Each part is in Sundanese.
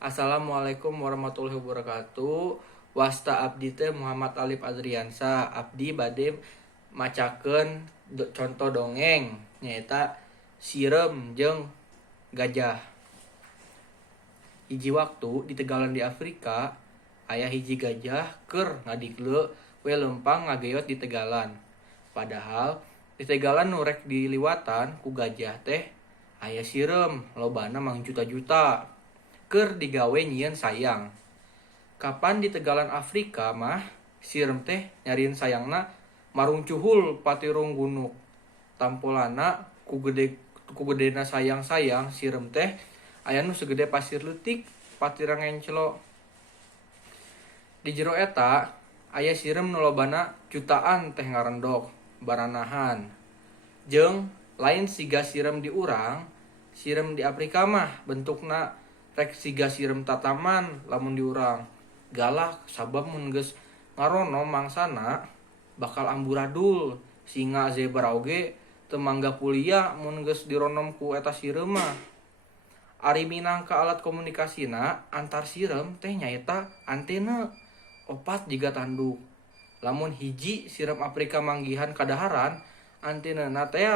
Assalamualaikum warahmatullahi wabarakatuh. Wasta abdi teh Muhammad Alif Adriansa. Abdi bade macakeun contoh dongeng nyaeta Sirem jeung Gajah. Hiji waktu di Tegalan di Afrika aya hiji gajah keur ngadigle we lempang ngageyot di Tegalan. Padahal di Tegalan nurek diliwatan ku gajah teh aya sirem lobana mang juta-juta keur digawe nyieun sayang. Kapan di Tegalan Afrika mah sirem teh nyariin sayangna marung cuhul patirung gunuk. Tampolana ku gedena sayang-sayang sirem teh aya nu segede pasir leutik patirang encelo. Di jero eta aya sirem nu lobana jutaan teh ngarendok baranahan. Jeung lain siga sirem di urang, sirem di Afrika mah bentukna rek siga sirem tataman lamun di urang. Galak sabab mun geus ngarono mangsana bakal amburadul. Singa zebra oge teu mangga pulia mun geus dironom ku eta sirem mah. Ari minangka alat komunikasina antar sirem teh nyaeta antena. Opat jiga tanduk. Lamun hiji sirem Afrika manggihan kadaharan, antenana teh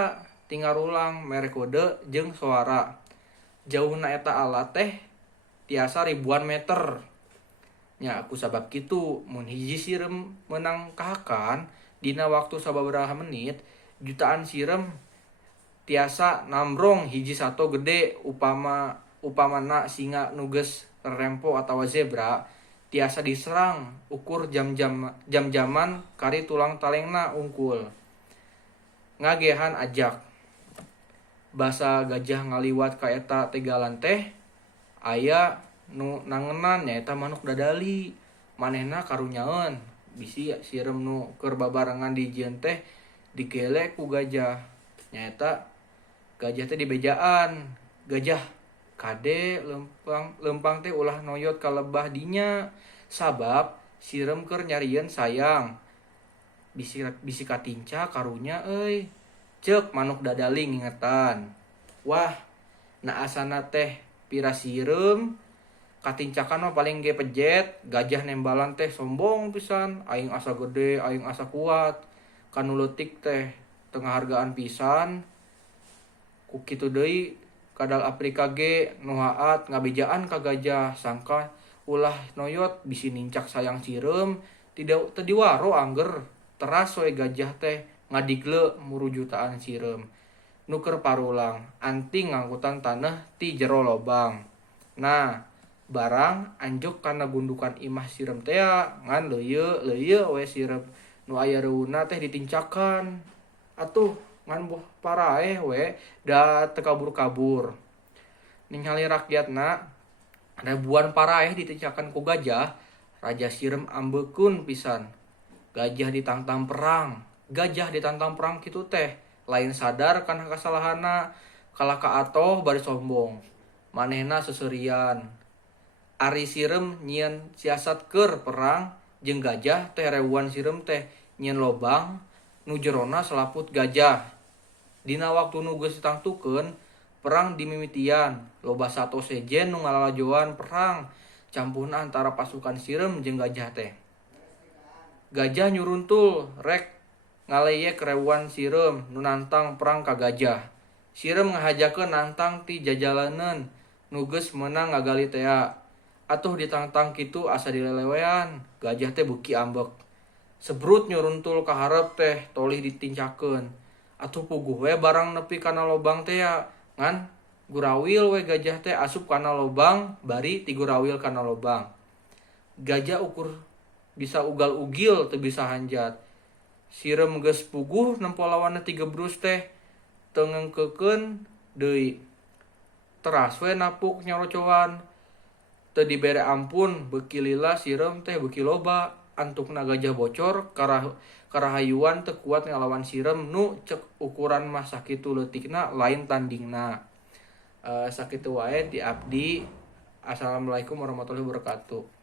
tinggal ulang mere kode jeung suara. Jauhna eta alat teh tiasa ribuan meter. Nya kusabab kitu mun hiji sirem menang kahakan dina waktu sababaraha menit, jutaan sirem tiasa nambrong hiji sato gede upamana singa nu geus rempo atawa zebra tiasa diserang ukur jam-jaman kari tulang talengna ungkul. Ngagehan ajak. Basa gajah ngaliwat ka eta Tegalan teh aya nu nangenan nyaeta manuk dadali. Manehna karunyaeun bisi sirem nu keur babarengan di jieun teh digele ku gajah. Nyaeta gajah teh dibejaan. Gajah kade lempang teh ulah noyot ka lebah dinya sabab sirem keur nyarieun sayang. Bisi katinca karunya euy. Ceuk manuk dadali ngingetan. Wah, naasana teh pira sirem katincakan mah paling ge pejet. Gajah nembalan teh sombong pisan, aing asa gede, aing asa kuat. Kanu leutik teh teu ngahargaan pisan. Ku kitu deui kadal Afrika ge nu haat ngabejaan ka gajah sangka ulah noyot bisi nincak sayang sirem teu diwaro angger teras we gajah teh ngadigle muru jutaan sirem. Nu keur parulang anting ngangkutan taneuh ti jero lobang. Nah, barang anjuk kana gundukan imah sirem teh ngan leuyeuk we sirem nu aya reuna teh ditincakan. Atuh ngan boh paraeh we da teu kabur-kabur. Ningali rakyatna ribuan paraeh ditincakan ku gajah, raja sirem ambekeun pisan. Gajah ditantang perang kitu teh lain sadar kana kasalahanna, kalah ka atoh bari sombong. Manehna seuseurian. Ari sirem nyieun siasat keur perang jeung gajah teh rewuan sirem teh nyieun lobang nu jerona selaput gajah. Dina waktu nu geus ditangtukeun perang dimimitian, loba sato sejen nu ngalalajoan perang campuhna antara pasukan sirem jeung gajah teh. Gajah nyuruntul rek ngaleyek rewuan sirem nu nantang perang ka gajah. Sirem ngahajakeun nantang ti jajaleuneun nu geus meunang ngagali tea. Atuh ditantang kitu asa dilelewean, gajah teh beuki ambek. Sebrut nyuruntul ka hareup teh tolih ditincakeun. Atuh puguh we barang nepi kana lobang teh ngan gurawil we gajah teh asup kana lobang bari ti gurawil kana lobang. Gajah ukur bisa ugal-ugil teu bisa hanjat. Sirem geus puguh nempo lawanna ti gebrus teh teu ngengkeukeun deui. Teras we napuk nyorocoan. Teu dibere ampun beuki lila sirem teh beuki loba. Antukna gajah bocor karahayuan teu kuat ngalawan sirem nu cek ukuran mah sakitu leutikna lain tandingna. Sakitu wae ti abdi. Assalamualaikum warahmatullahi wabarakatuh.